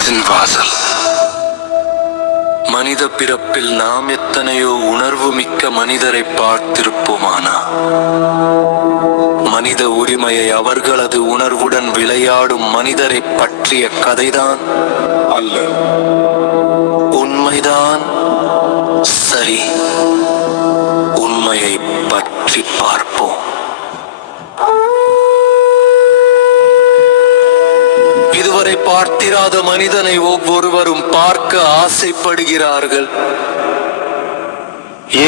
மரணத்தின் வாசல். மனித பிறப்பில் நாம் எத்தனையோ உணர்வு மிக்க மனிதரை பார்த்திருப்போமானா, மனித உரிமையை அவர்களது உணர்வுடன் விளையாடும் மனிதரை பற்றிய கதைதான் அல்ல. உண்மைதான். சரி, உண்மையை பற்றி பார்ப்போம். இதுவரை பார்த்திராத மனிதனை ஒவ்வொருவரும் பார்க்க ஆசைப்படுகிறார்கள்.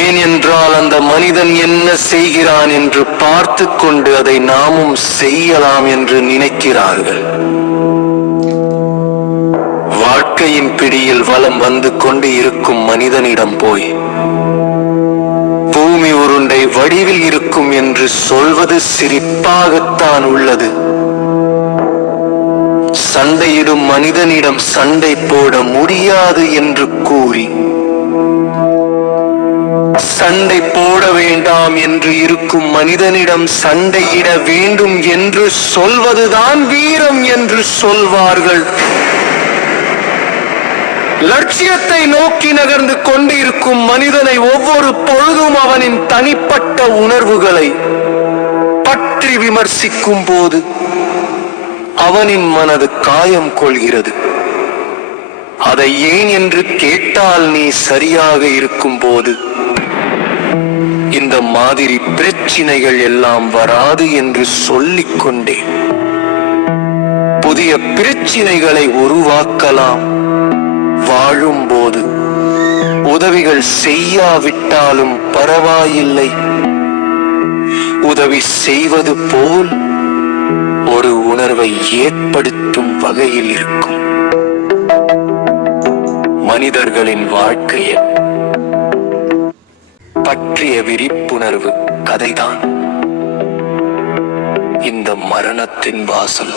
ஏன் என்றால் அந்த மனிதன் என்ன செய்கிறான் என்று பார்த்து கொண்டு அதை நாமும் செய்யலாம் என்று நினைக்கிறார்கள். வாழ்க்கையின் பிடியில் வலம் வந்து கொண்டு இருக்கும் மனிதனிடம் போய் பூமி உருண்டை வடிவில் இருக்கும் என்று சொல்வது சிரிப்பாகத்தான் உள்ளது. சண்டையிடும் மனிதனிடம் சண்டை போட முடியாது என்று கூறி, சண்டை போட வேண்டாம் என்று இருக்கும் மனிதனிடம் சண்டையிட வேண்டும் என்று சொல்வதுதான் வீரம் என்று சொல்வார்கள். லட்சியத்தை நோக்கி நகர்ந்து கொண்டிருக்கும் மனிதனை ஒவ்வொரு பொழுதும் அவனின் தனிப்பட்ட உணர்வுகளை பற்றி விமர்சிக்கும் போது அவனின் மனது காயம் கொள்கிறது. அதை ஏன் என்று கேட்டால் நீ சரியாக இருக்கும் போது இந்த மாதிரி பிரச்சினைகள் எல்லாம் வராது என்று சொல்லிக் கொண்டே புதிய பிரச்சினைகளை உருவாக்கலாம். வாழும்போது உதவிகள் செய்யாவிட்டாலும் பரவாயில்லை, உதவி செய்வது போல் ஒரு உணர்வை ஏற்படுத்தும் வகையில் இருக்கும் மனிதர்களின் வாழ்க்கையை பற்றிய விழிப்புணர்வு கதைதான் இந்த மரணத்தின் வாசல்.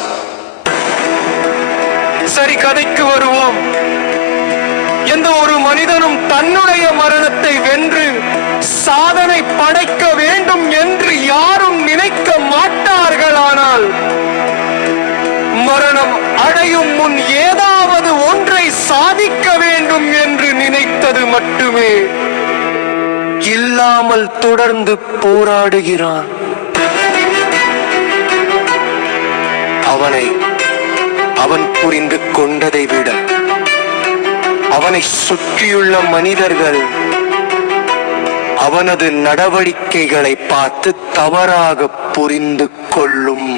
சரி, கதைக்கு வருவோம். எந்த ஒரு மனிதனும் தன்னுடைய மரணத்தை வென்று சாதனை படைக்க வேண்டும் என்று யாரும் நினைக்க மாட்டார்களானால், மரணம் அடையும் முன் ஏதாவது ஒன்றை சாதிக்க வேண்டும் என்று நினைத்தது மட்டுமே இல்லாமல் தொடர்ந்து போராடுகிறான். அவன் புரிந்து கொண்டதை விட அவனை சுற்றியுள்ள மனிதர்கள் அவனது நடவடிக்கைகளை பார்த்து தவறாக புரிந்து கொள்ளும்